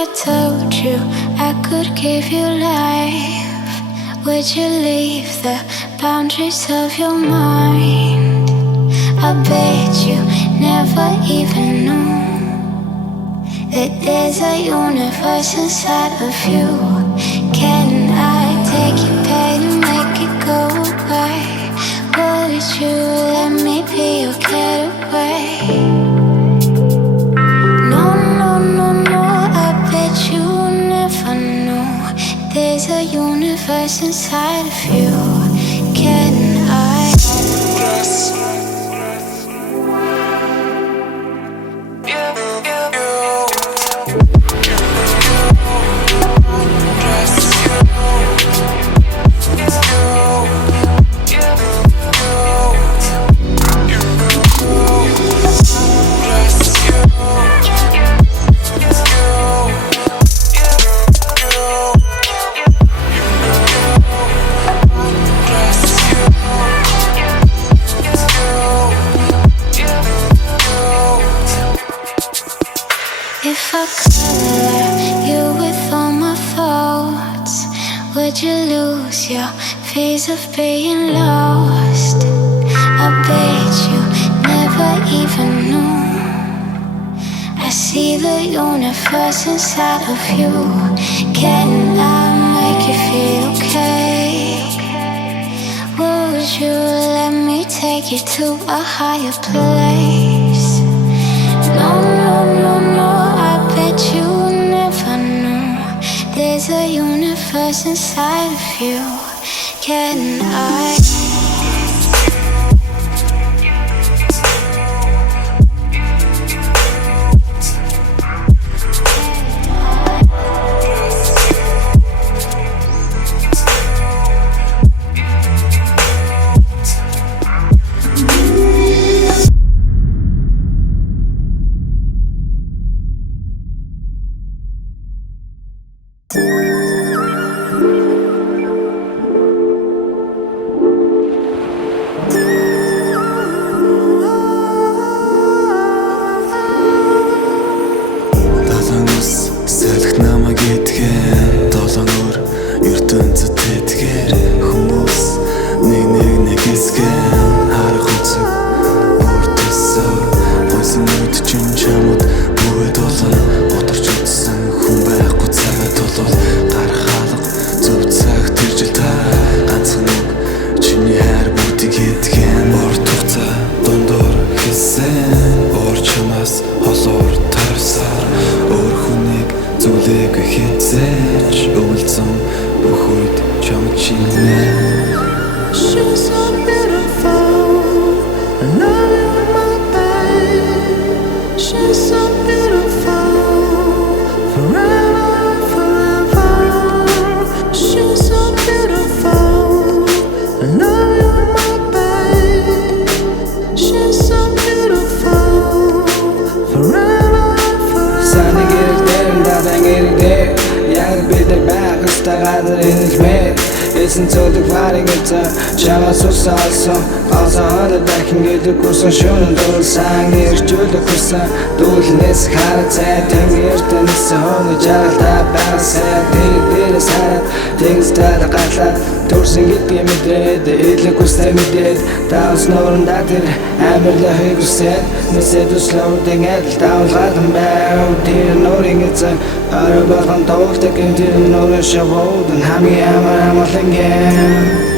I told you I could give you life, would you leave the boundaries of your mind? I bet you never even knew that there's a universe inside of you. Can I take your pain and make it go away? Would you let me be your getaway? No, no, no, no, I bet you never know there's a universe inside of you. Can I? If I color you with all my thoughts, would you lose your fears of being lost? I bet you never even knew. I see the universe inside of you. Can I make you feel okay? Would you let me take you to a higher place? No, no, no, no, I bet you never know there's a universe inside of you. Can I? Kusan шөнө дөрсөн иржүүлэх хүсэн дүүлнээс харацаа тэнгэртэн сон жаргалтай байсаа дээрээс хараад тэнгистэй гатлаа төрсөн гэдгийг мэдрээд элэг хүсээ мэдээд таус нуурандаа тэр амирлахыг хүсээд нэсэд услуудын адил таулгаад байв тэр нуурын эзэн арай болгон тоолдог тэр нуурын шавууд хамгийн амар амгалан гэм